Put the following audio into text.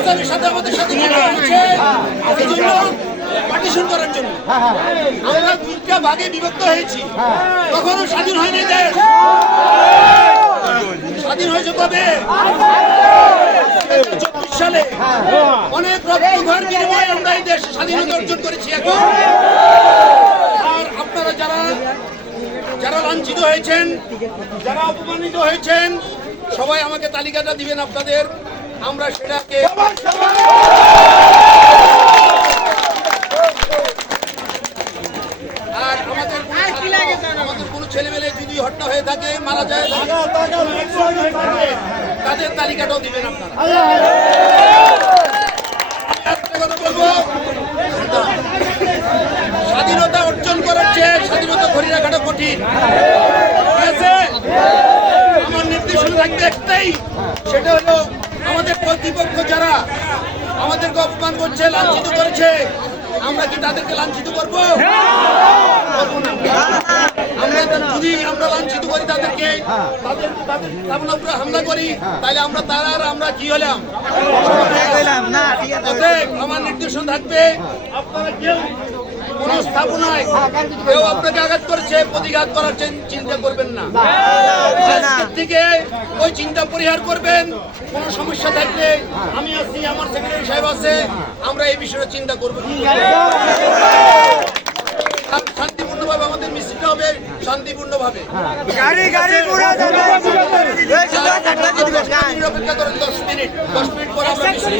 পাকিস্তানের সাথে আমাদের সাথে যুদ্ধ হয়েছে এই জন্য পার্টিশন করার জন্য। আমরা দুইটা ভাগে বিভক্ত হয়েছি, কখনো স্বাধীন হয়নি দেশ। স্বাধীন হয়েছে কবে? 1924 সালে। অনেক রক্তক্ষয়ের বিনিময়ে আমরা এই দেশ স্বাধীনতা অর্জন করেছি। এখন আর আপনারা যারা লাঞ্ছিত হয়েছেন, যারা অপমানিত হয়েছেন, সবাই আমাকে তালিকাটা দিবেন আপনাদের, আমরা সেটাকে আর আমাদের কোনো ছেলেমেলে যদি হত্যা হয়ে থাকে, মারা যায়, তাদের তালিকাটাও দিবেন আপনারা। একটা কথা বলবো, স্বাধীনতা অর্জন করার চেয়ে স্বাধীনতা ধরে রাখাটা কঠিন, ঠিক আছে? আমার নির্দেশনা থাকবে একটাই, সেটা হলো আমাদের কর্তৃপক্ষ যারা আমাদেরকে অপমান করছে, লাঞ্ছিত করেছে, আমরা কি তাদেরকে লাঞ্ছিত করবো? যদি আমরা লাঞ্ছিত করি তাদেরকে, তাদের উপরে হামলা করি, তাহলে আমরা কি হলাম? আমার নির্দেশন থাকবে, আপনারা কেউ কোন স্থাপনায় কেউ আপনাকে আঘাত করেছে, প্রতিঘাত করার চিন্তা করবেন না। আজকের থেকে ওই চিন্তা পরিহার করবেন। কোন সমস্যা থাকলে আমি আছি, আমার সেক্রেটারি সাহেব আছে, আমরা এই বিষয়ে চিন্তা করবো। শান্তিপূর্ণভাবে আমাদের মিছিলটা হবে, শান্তিপূর্ণভাবে। অপেক্ষা করেন 10 মিনিট পরে আমরা মিছিল